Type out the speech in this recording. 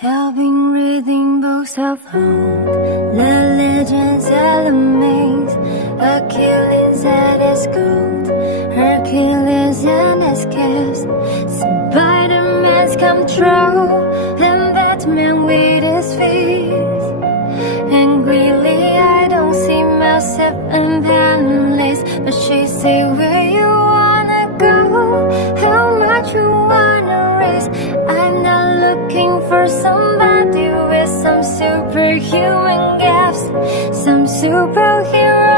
I've been reading books of old, the legends and the myths, Achilles and his gold, Hercules and his gifts, Spider-Man's come true, and Batman with his feet. And really I don't see myself in palace, but she say where you wanna go, how much you wanna raise. I'm not looking for somebody with some superhuman gifts, some superhero